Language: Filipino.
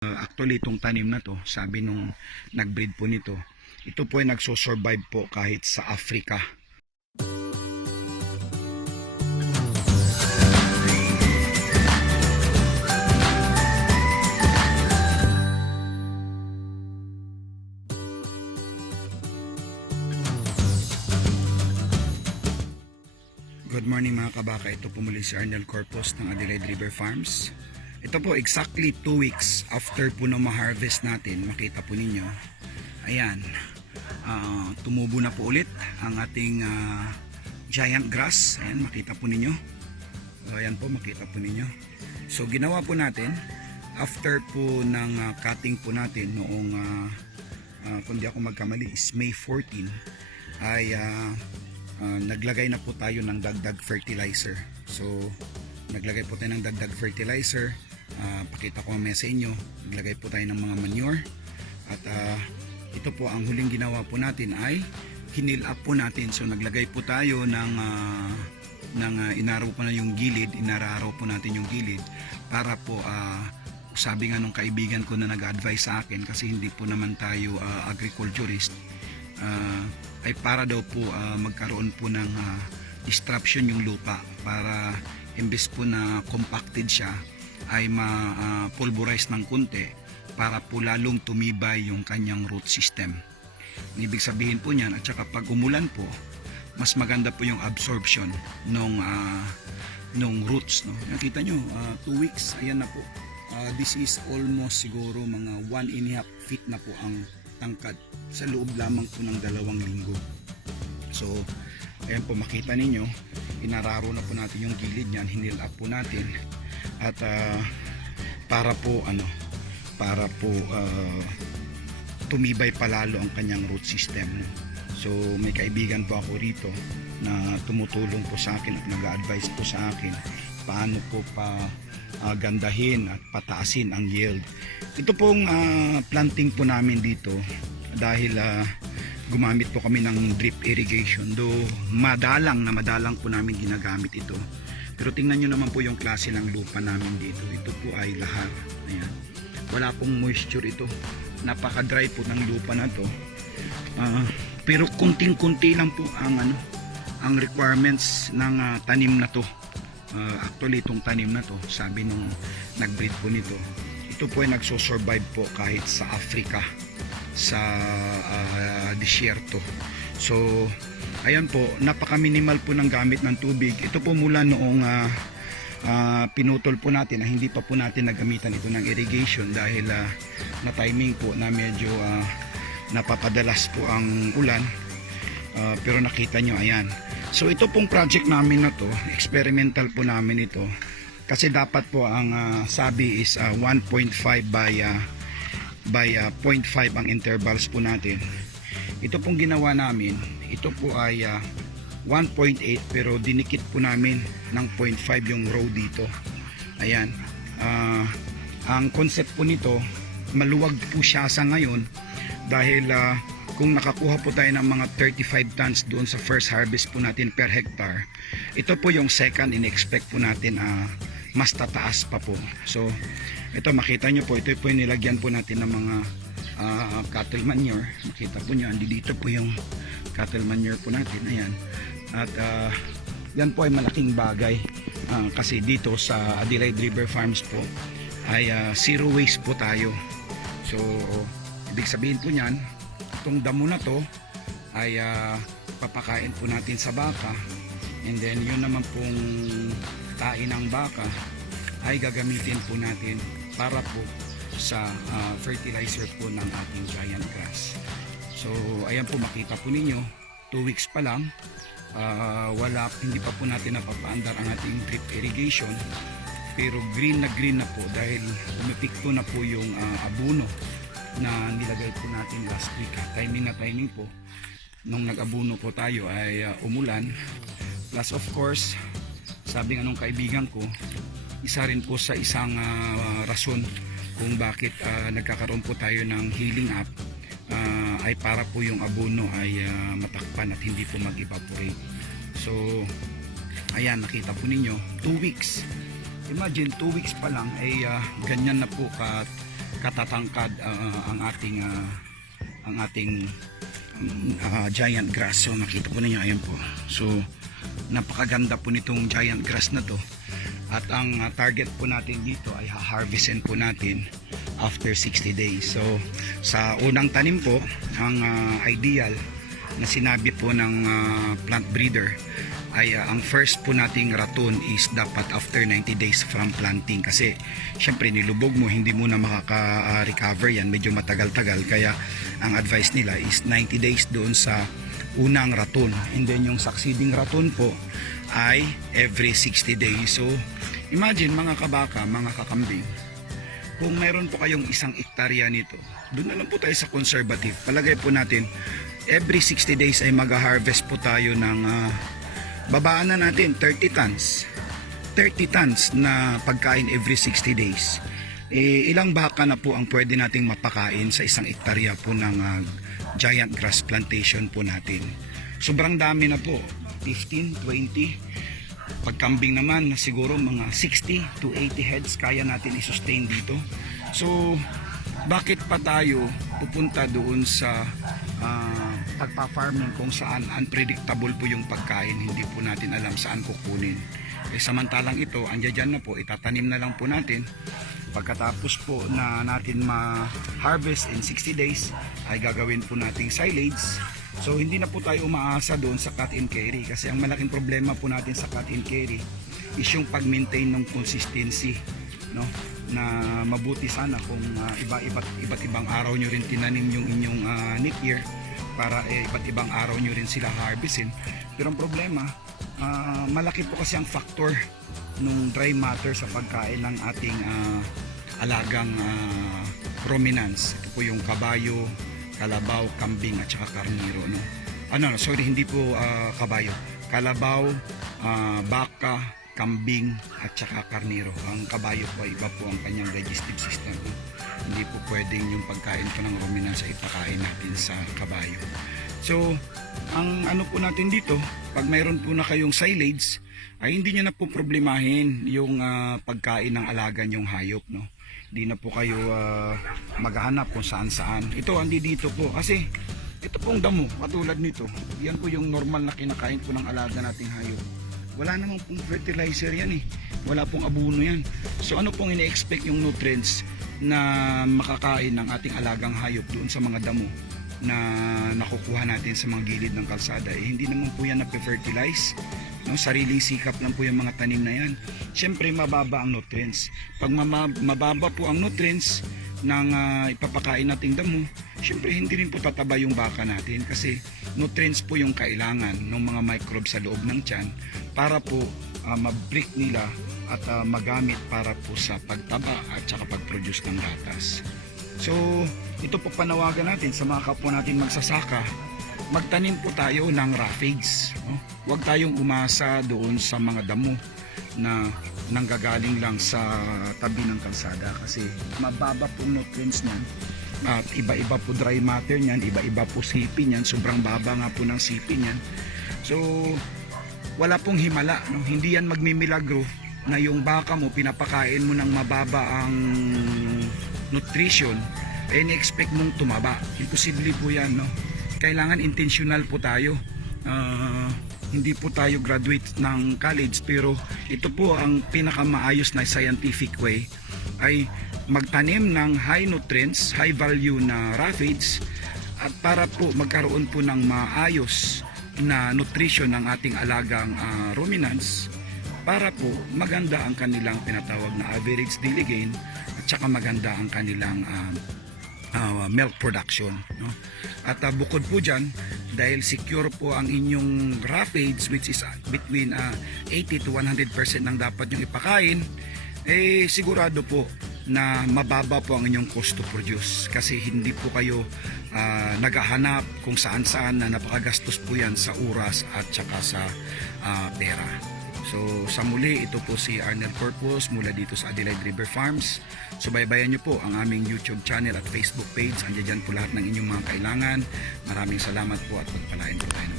Actually, itong tanim na to, sabi nung nag-breed po nito, ito po ay nagso-survive po kahit sa Africa. Good morning mga kabaka, ito po muli si Arnel Corpus ng Adelaide River Farms. Ito po exactly 2 weeks after po na ma-harvest natin, makita po ninyo, ayan, tumubo na po ulit ang ating giant grass. Ayan, makita po ninyo. Ayan po, makita po ninyo. So ginawa po natin, after po ng cutting po natin noong, kung di ako magkamali, is May 14, ay naglagay na po tayo ng dagdag fertilizer. So naglagay po tayo ng dagdag fertilizer. Pakita ko mamaya sa inyo, naglagay po tayo ng mga manure. At ito po ang huling ginawa po natin ay hinil up po natin. So naglagay po tayo ng inaraw po na yung gilid, inararaw po natin yung gilid para po sabi nga nung kaibigan ko na nag-advise sa akin, kasi hindi po naman tayo agriculturist, ay para daw po magkaroon po ng disruption yung lupa, para imbes po na compacted siya ay ma-pulverize ng konti para po lalong tumibay yung kanyang root system. Ibig sabihin po niyan, at saka pag umulan po, mas maganda po yung absorption nung roots, no? Nakita nyo, 2 weeks, ayan na po. This is almost siguro mga 1.5 feet na po ang tangkad sa loob lamang po ng 2 linggo. So ayan po, makita ninyo, inararo na po natin yung gilid niyan, hinil up po natin. At para po tumibay palalo ang kanyang root system, no? So may kaibigan po ako rito na tumutulong po sa akin at nag-advise po sa akin paano po gandahin at pataasin ang yield. Ito pong planting po namin dito, dahil gumamit po kami ng drip irrigation, do madalang po namin ginagamit ito. Pero tingnan nyo naman po yung klase ng lupa namin dito. Ito po ay lahar. Ayan. Wala pong moisture ito. Napaka-dry po ng lupa na to. Pero kunting-kunti lang po ang requirements ng tanim na to. Actually, itong tanim na to, sabi nung nag-breed po nito, ito po ay nagso-survive po kahit sa Africa, sa disyerto. So ayan po, napaka-minimal po ng gamit ng tubig. Ito po mula noong pinutol po natin, na hindi pa po natin nagamitan ito ng irrigation dahil na timing po na medyo napapadalas po ang ulan. Pero nakita nyo, ayan. So ito pong project namin na to, experimental po namin ito, kasi dapat po ang sabi is 1.5 by 0.5 ang intervals po natin. Ito pong ginawa namin, ito po ay 1.8, pero dinikit po namin ng 0.5 yung row dito. Ayan. Ang concept po nito, maluwag po siya sa ngayon, dahil kung nakakuha po tayo ng mga 35 tons doon sa first harvest po natin per hectare, ito po yung second, in-expect po natin mas tataas pa po. So ito, makita nyo po, ito po yung nilagyan po natin ng mga cattle manure. Makita po nyo, dito po yung cattle manure po natin. Ayan. At yan po ay malaking bagay, kasi dito sa Adelaide River Farms po ay zero waste po tayo. So ibig sabihin po nyan, itong damo na to ay papakain po natin sa baka, and then yun naman pong tain ng baka ay gagamitin po natin para po sa fertilizer po ng ating giant grass. So ayan po, makita po ninyo, 2 weeks pa lang, hindi pa po natin napapaandar ang ating drip irrigation, pero green na po dahil umepekto na po yung abono na nilagay po natin last week. Timing po nung nag-abuno po tayo ay umulan, plus of course, sabi nga nung kaibigan ko, isa rin po sa isang rason kung bakit nagkakaroon po tayo ng healing up, ay para po yung abono ay matakpan at hindi po mag-evaporate. So ayan, nakita po ninyo, 2 weeks. Imagine 2 weeks pa lang ay ganyan na po katatangkad ang ating giant grass. So nakita po ninyo, ayan po. So napakaganda po nitong giant grass na to. At ang target po natin dito ay ha-harvestin po natin after 60 days. So sa unang tanim po, ang ideal na sinabi po ng plant breeder ay ang first po nating raton is dapat after 90 days from planting, kasi syempre nilubog mo, hindi mo na makaka-recover yan, medyo matagal-tagal, kaya ang advice nila is 90 days doon sa unang raton, and then yung succeeding raton po ay every 60 days. So imagine mga kabaka, mga kakambing, kung mayroon po kayong 1 hektarya nito, doon na lang po tayo sa conservative, palagay po natin every 60 days ay mag-harvest po tayo ng babaan na natin 30 tons na pagkain every 60 days. Ilang baka na po ang pwede nating mapakain sa 1 hektarya po ng giant grass plantation po natin. Sobrang dami na po, 15, 20. Pagkambing naman siguro mga 60 to 80 heads kaya natin i-sustain dito. So bakit pa tayo pupunta doon sa pagpa-farming kung saan unpredictable po yung pagkain, hindi po natin alam saan kukunin. Samantalang ito, andyan na po, itatanim na lang po natin. Pagkatapos po na natin ma-harvest in 60 days, ay gagawin po nating silage. So hindi na po tayo umaasa doon sa cut and carry, kasi ang malaking problema po natin sa cut and carry is yung pag-maintain ng consistency, no? Na mabuti sana kung iba't ibang araw nyo rin tinanim yung inyong napier, para iba't ibang araw nyo rin sila harvestin. Pero ang problema, malaki po kasi ang factor nung dry matter sa pagkain ng ating alagang ruminants. Ito po yung kabayo, kalabaw, kambing at saka karniro, no? Sorry, hindi po kabayo, kalabaw, baka, kambing at saka karniro. Ang kabayo po, iba po ang kanyang digestive system. Hindi po pwedeng yung pagkain po ng ruminants ay ipakain natin sa kabayo. So ang ano po natin dito, pag mayroon po na kayong silage, ay hindi nyo na po problemahin yung pagkain ng alaga nyong hayop, no? Hindi na po kayo maghahanap kung saan saan. Ito, andi dito po kasi ito pong damo, katulad nito, yan po yung normal na kinakain po ng alaga nating hayop. Wala namang pong fertilizer yan, wala pong abono yan. So ano pong ine-expect yung nutrients na makakain ng ating alagang hayop doon sa mga damo na nakukuha natin sa mga gilid ng kalsada? Hindi naman po yan na-fertilize, no? Sariling sikap lang po yung mga tanim na yan. Siyempre mababa ang nutrients. Pag mababa po ang nutrients ng ipapakain nating damo, siyempre hindi rin po tataba yung baka natin, kasi nutrients po yung kailangan ng mga microbes sa loob ng tiyan para po ma-break nila at magamit para po sa pagtaba at saka pag-produce ng gatas. So ito po panawagan natin sa mga kapwa natin magsasaka, magtanim po tayo ng ravage, no? Huwag tayong umasa doon sa mga damo na nanggagaling lang sa tabi ng kalsada, kasi mababa po nutrients niyan at iba-iba po dry matter niyan, iba-iba po sipi niyan, sobrang baba nga po ng sipi niyan. So wala pong himala, no? Hindi yan magmimilagro na yung baka mo pinapakain mo ng mababa ang nutrition, ni-expect mong tumaba. Imposible po yan, no? Kailangan intentional po tayo. Hindi po tayo graduate ng college, pero ito po ang pinakamaayos na scientific way, ay magtanim ng high nutrients, high value na ravage, at para po magkaroon po ng maayos na nutrition ng ating alagang ruminants, para po maganda ang kanilang tinatawag na average daily gain, at saka maganda ang kanilang milk production, no? At bukod po dyan, dahil secure po ang inyong ravage, which is between 80 to 100% ng dapat nyong ipakain, sigurado po na mababa po ang inyong cost to produce, kasi hindi po kayo naghahanap kung saan saan na napakagastos po yan sa oras at saka sa pera. So sa muli, ito po si Arnel Corpus mula dito sa Adelaide River Farms. Subaybayan nyo po ang aming YouTube channel at Facebook page. Andiyan po lahat ng inyong mga kailangan. Maraming salamat po at pagpalain po tayo.